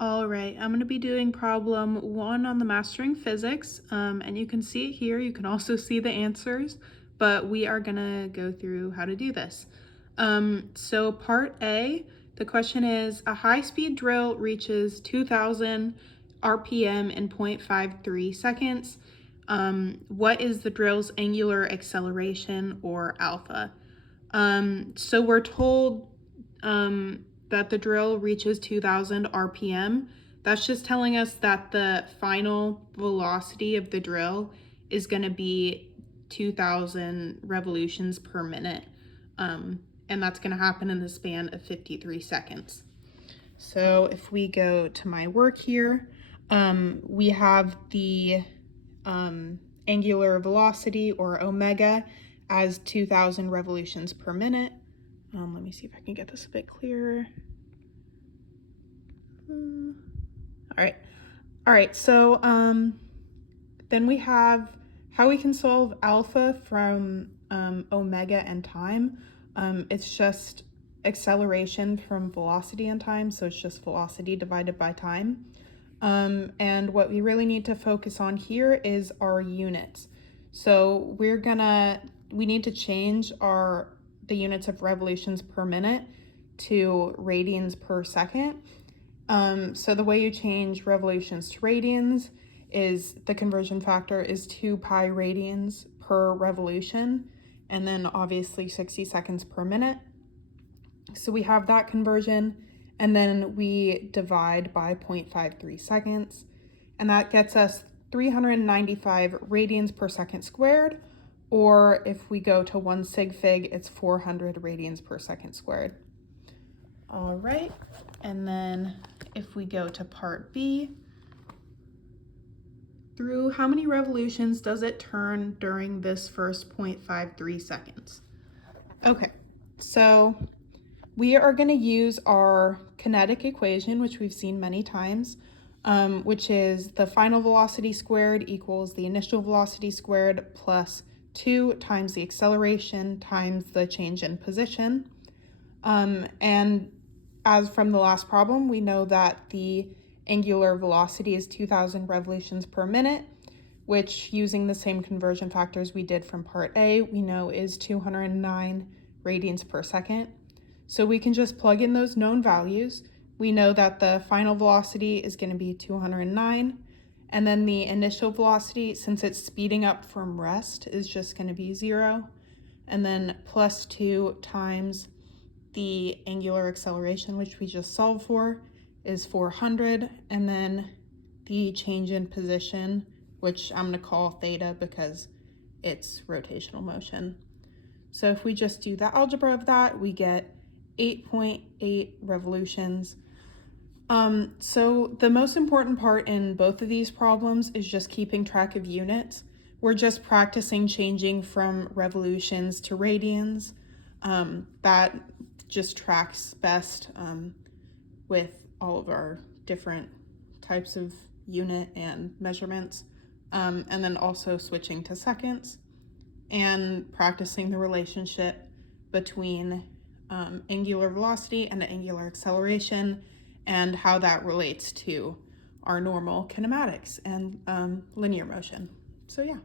All right, I'm going to be doing problem 1 on the Mastering Physics, and you can see it here. You can also see the answers, but we are going to go through how to do this. So part A, the question is, a high-speed drill reaches 2,000 RPM in 0.53 seconds. What is the drill's angular acceleration, or alpha? So we're told that the drill reaches 2,000 RPM. That's just telling us that the final velocity of the drill is going to be 2,000 revolutions per minute. And that's going to happen in the span of 53 seconds. So if we go to my work here, we have the angular velocity, or omega, as 2,000 revolutions per minute. Let me see if I can get this a bit clearer. All right, so then we have how we can solve alpha from omega and time. It's just acceleration from velocity and time, so it's just velocity divided by time. And what we really need to focus on here is our units. So we need to change the units of revolutions per minute to radians per second. So the way you change revolutions to radians is the conversion factor is 2 pi radians per revolution, and then obviously 60 seconds per minute. So we have that conversion, and then we divide by 0.53 seconds, and that gets us 395 radians per second squared, or if we go to 1 sig fig, it's 400 radians per second squared. All right, and then if we go to part B, through how many revolutions does it turn during this first 0.53 seconds? Okay, so we are going to use our kinetic equation, which we've seen many times, which is the final velocity squared equals the initial velocity squared plus 2 times the acceleration times the change in position. And as from the last problem, we know that the angular velocity is 2,000 revolutions per minute, which, using the same conversion factors we did from part A, we know is 209 radians per second. So we can just plug in those known values. We know that the final velocity is going to be 209, and then the initial velocity, since it's speeding up from rest, is just going to be 0, and then plus 2 times the angular acceleration, which we just solved for, is 400, and then the change in position, which I'm going to call theta because it's rotational motion. So if we just do the algebra of that, we get 8.8 revolutions. So the most important part in both of these problems is just keeping track of units. We're just practicing changing from revolutions to radians. That just tracks best with all of our different types of unit and measurements. And then also switching to seconds and practicing the relationship between angular velocity and angular acceleration and how that relates to our normal kinematics and linear motion. So yeah.